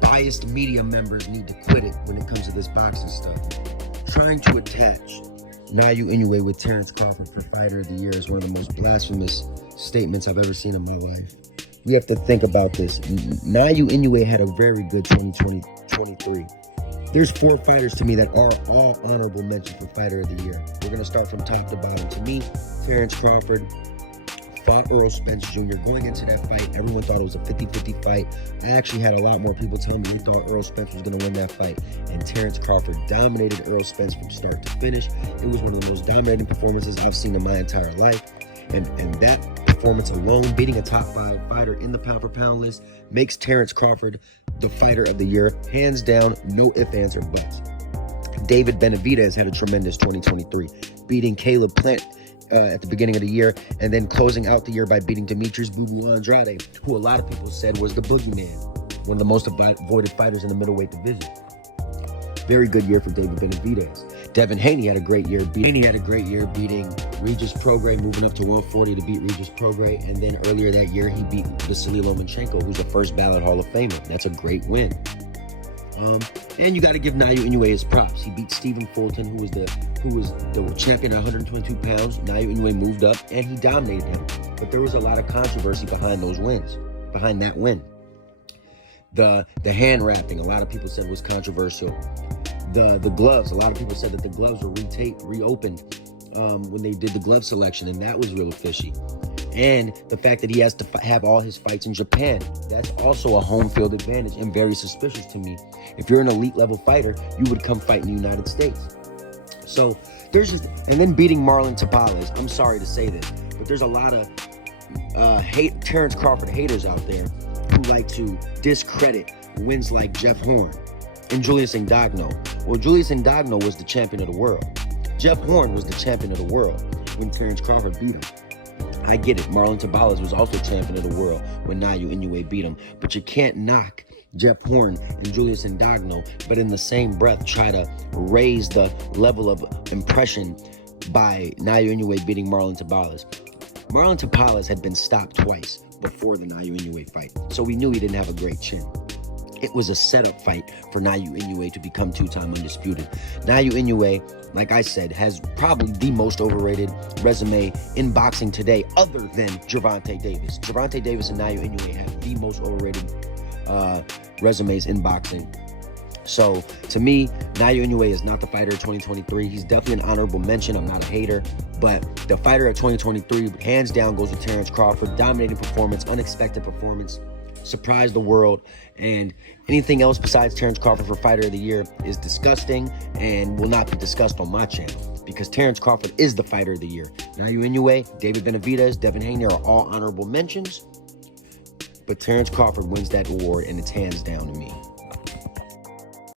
biased media members need to quit it when it comes to this boxing stuff. Trying to attach Naoya Inoue with Terrence Crawford for Fighter of the Year is one of the most blasphemous statements I've ever seen in my life. We have to think about this. Naoya Inoue had a very good 2023. There's 4 fighters to me that are all honorable mentions for Fighter of the Year. We're going to start from top to bottom. To me, Terrence Crawford fought Errol Spence Jr. Going into that fight, everyone thought it was a 50-50 fight. I actually had a lot more people telling me they thought Errol Spence was going to win that fight. And Terrence Crawford dominated Errol Spence from start to finish. It was one of the most dominating performances I've seen in my entire life. And that performance alone, beating a top 5 fighter in the pound-for-pound list, makes Terrence Crawford the Fighter of the Year. Hands down, no ifs, ands, or buts. David Benavidez had a tremendous 2023, beating Caleb Plant at the beginning of the year, and then closing out the year by beating Demetrius Boo Boo Andrade, who a lot of people said was the boogeyman, one of the most avoided fighters in the middleweight division. Very good year for David Benavidez. Devin Haney had a great year. Beating Regis Prograis, moving up to 140 to beat Regis Prograis. And then earlier that year, he beat Vasily Lomachenko, who's a first ballot Hall of Famer. That's a great win. And you got to give Naoya Inoue his props. He beat Stephen Fulton, who was the champion at 122 pounds. Naoya Inoue moved up, and he dominated him. But there was a lot of controversy behind those wins, behind that win. The hand wrapping, a lot of people said was controversial. The gloves, a lot of people said that the gloves were reopened when they did the glove selection, and that was really fishy. And the fact that he has to have all his fights in Japan, that's also a home field advantage and very suspicious to me. If you're an elite level fighter, you would come fight in the United States. So there's just, and then beating Marlon Tapales, I'm sorry to say this, but there's a lot of Terrence Crawford haters out there who like to discredit wins like Jeff Horn and Julius Indagno. Well, Julius Indagno was the champion of the world. Jeff Horn was the champion of the world when Terrence Crawford beat him. I get it. Marlon Tapales was also champion of the world when Naoya Inoue beat him. But you can't knock Jeff Horn and Julius Indagno, but in the same breath try to raise the level of impression by Naoya Inoue beating Marlon Tapales. Marlon Tapales had been stopped twice before the Naoya Inoue fight, so we knew he didn't have a great chin. It was a setup fight for Naoya Inoue to become 2-time undisputed. Naoya Inoue, like I said, has probably the most overrated resume in boxing today, other than Gervonta Davis. Gervonta Davis and Naoya Inoue have the most overrated resumes in boxing. So, to me, Naoya Inoue is not the fighter of 2023. He's definitely an honorable mention. I'm not a hater. But the fighter of 2023, hands down, goes to Terrence Crawford. Dominating performance, unexpected performance. Surprised the world, and anything else besides Terrence Crawford for Fighter of the Year is disgusting and will not be discussed on my channel, because Terrence Crawford is the Fighter of the Year. Naoya Inoue, David Benavidez, Devin Haney are all honorable mentions, but Terrence Crawford wins that award, and it's hands down to me.